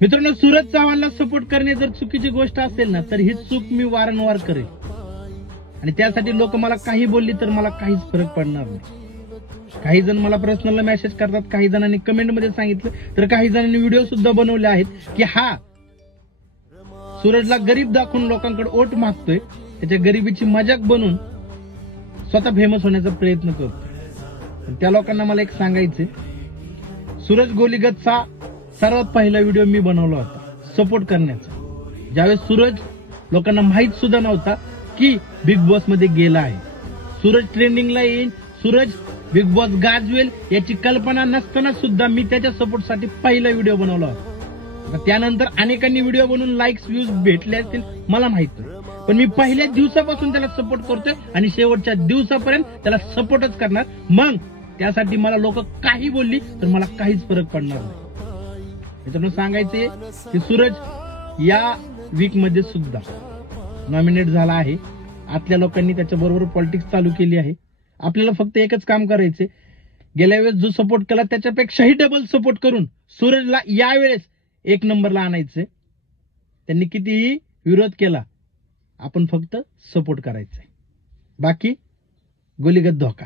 मित्रांनो, सूरज चव्हाणला सपोर्ट करणे जर चुकीची गोष्ट असेल ना, तर ही चूक मी वारंवार करेल आणि त्यासाठी लोक मला काही बोलली तर मला काहीच फरक पडणार नाही। काही जण मला पर्सनल मेसेज करतात, काही जणांनी कमेंट मध्ये सांगितलं, तर काही जणांनी व्हिडिओ सुद्धा बनवले आहेत की हा सूरजला गरीब दाखवून लोकांकडे वोट मागतोय, त्याच्या गरिबीची मजाक बनवून स्वतः फेमस होण्याचा प्रयत्न करतो। त्या लोकांना मला एक सांगायचंय, सूरज गोलीगतचा सर्वात पहिला व्हिडिओ मी बनवला होता सपोर्ट करण्याचा, ज्यावेळेस सूरज लोकांना माहित सुद्धा नव्हता की बिग बॉस मध्ये गेला आहे, सूरज ट्रेंडिंगला येईल, सूरज बिग बॉस गाजवेल याची कल्पना नसताना सुद्धा मी त्याच्या सपोर्टसाठी पहिला व्हिडिओ बनवला होता। त्यानंतर अनेकांनी व्हिडिओ बनवून लाईक्स व्ह्यूज भेटले असतील मला माहित नाही, पण मी पहिल्या दिवसापासून त्याला सपोर्ट करतोय आणि शेवटच्या दिवसापर्यंत त्याला सपोर्टच करणार। मग त्यासाठी मला लोक काही बोलली तर मला काहीच फरक पडणार नाही। मित्रांनो, सांगायचे की सूरज या वीक मध्ये सुद्धा नॉमिनेट झाला आहे। आतल्या लोकांनी त्याच्या बरोबर पॉलिटिक्स चालू केली आहे। आपल्याला फक्त एकच काम करायचे, गेल्या वेळेस जो सपोर्ट केला त्याच्यापेक्षाही डबल सपोर्ट करून सूरजला यावेळेस एक नंबरला आणायचे। त्यांनी कितीही विरोध केला, आपण फक्त सपोर्ट करायचंय, बाकी गोलीगत धोका।